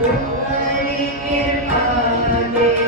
Oh, my dear, my.